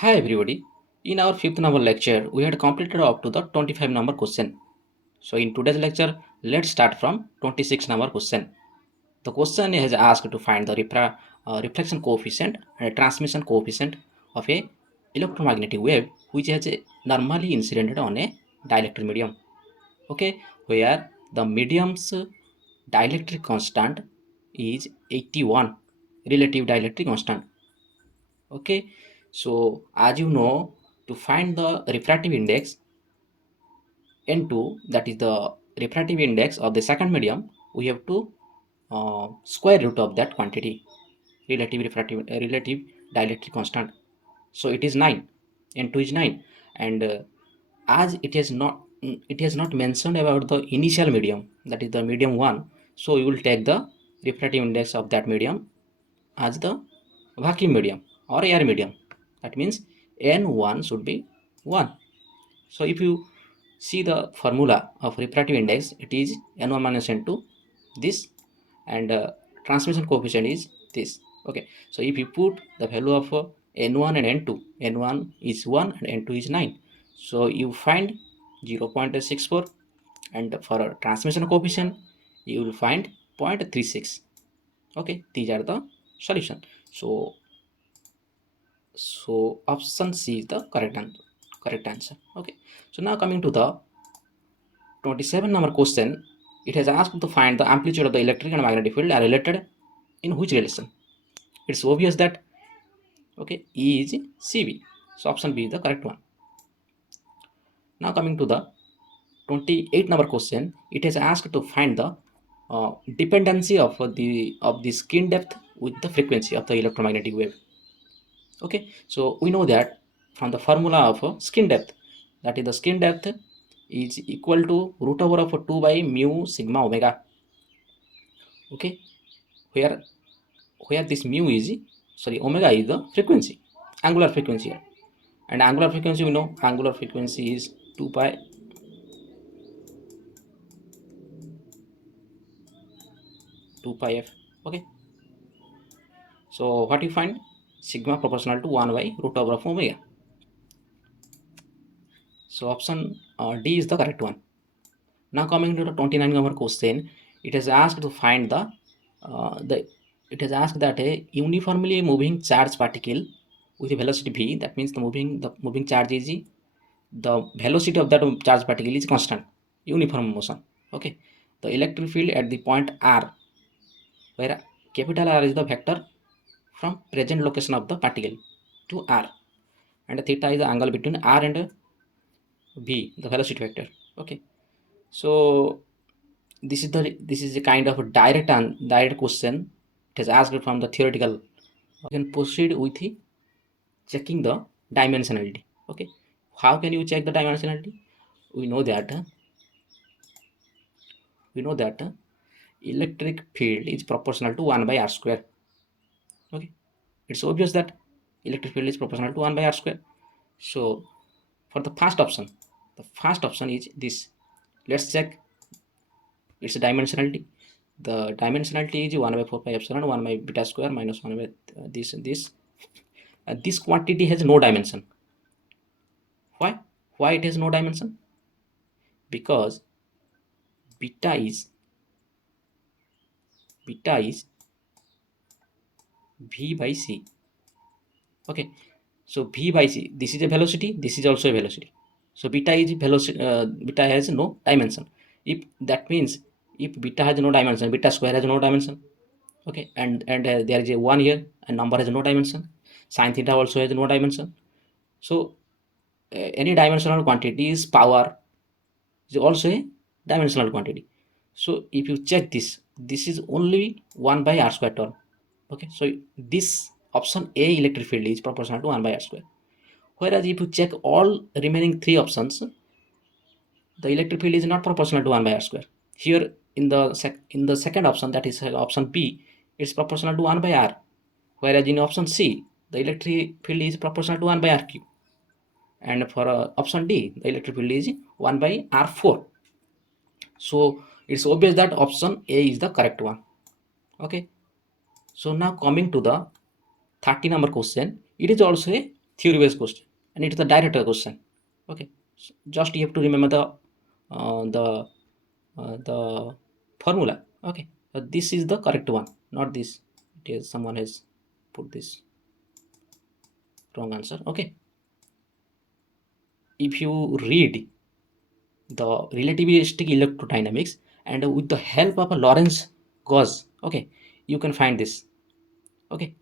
Hi everybody. In our fifth number lecture, we had completed up to the 25 number question. So in today's lecture, let's start from 26 number question. The question has asked to find the reflection coefficient and transmission coefficient of a electromagnetic wave which has normally incident on a dielectric medium. Okay, where the medium's dielectric constant is 81, relative dielectric constant. Okay, so as you know, to find the refractive index n2, that is the refractive index of the second medium, we have to square root of that quantity, relative dielectric constant. So it is 9, n2 is 9, and as it has not mentioned about the initial medium, that is the medium 1, so you will take the refractive index of that medium as the vacuum medium or air medium. That means n1 should be 1. So if you see the formula of refractive index, it is n1 minus n2, this, and transmission coefficient is this. Okay, so if you put the value of n1 and n2, n1 is 1 and n2 is 9, so you find 0.64, and for transmission coefficient you will find 0.36. Okay, these are the solution. So option C is the correct answer. Okay, so now coming to the 27 number question, it has asked to find the amplitude of the electric and magnetic field are related in which relation. It's obvious that, okay, E is CV, so option B is the correct one. Now coming to the 28 number question, it has asked to find the dependency of the skin depth with the frequency of the electromagnetic wave. Okay, so we know that from the formula of skin depth, that is the skin depth is equal to root over of 2 by mu sigma omega. Okay, where this mu is, sorry, omega is the frequency, angular frequency here. And angular frequency, we know angular frequency is 2 pi f. Okay, so what you find, sigma proportional to 1 by root over of omega. So option D is the correct one. Now coming to the 29 number question, it has asked to find it has asked that a uniformly moving charge particle with a velocity v, that means the moving charge is the velocity of that charge particle is constant, uniform motion. Okay, the electric field at the point r, where capital R is the vector from present location of the particle to r, and theta is the angle between r and v, the velocity vector. Okay, so this is a kind of a direct question. It is asked from the theoretical. You can proceed with checking the dimensionality. Okay, how can you check the dimensionality? We know that electric field is proportional to 1 by r square. Okay, it's obvious that electric field is proportional to 1 by r square. So for the first option is this. Let's check its dimensionality. The dimensionality is 1 by 4 pi epsilon 1 by beta square minus 1 by this. This quantity has no dimension. Why it has no dimension? Because beta is v by c. Okay, so v by c, this is a velocity, this is also a velocity. So beta is velocity, beta has no dimension. If that means, if beta has no dimension, beta square has no dimension. Okay, and there is a 1 here, and number has no dimension. Sin theta also has no dimension. So any dimensional quantity is power is also a dimensional quantity. So if you check this is only 1 by r square term. Okay, so this option A, electric field, is proportional to 1 by r square. Whereas if you check all remaining three options, the electric field is not proportional to 1 by r square. Here in the second option, that is option B, it's proportional to 1 by r. Whereas in option C, the electric field is proportional to 1 by r cube. And for option D, the electric field is 1 by r4. So it's obvious that option A is the correct one. Okay, so now coming to the 30 number question, it is also a theory based question, and it is the direct question. Okay, just you have to remember the formula. Okay, this is the correct one, not this. It is someone has put this wrong answer. Okay, if you read the relativistic electrodynamics and with the help of a Lorentz gauge, okay, you can find this. Okay,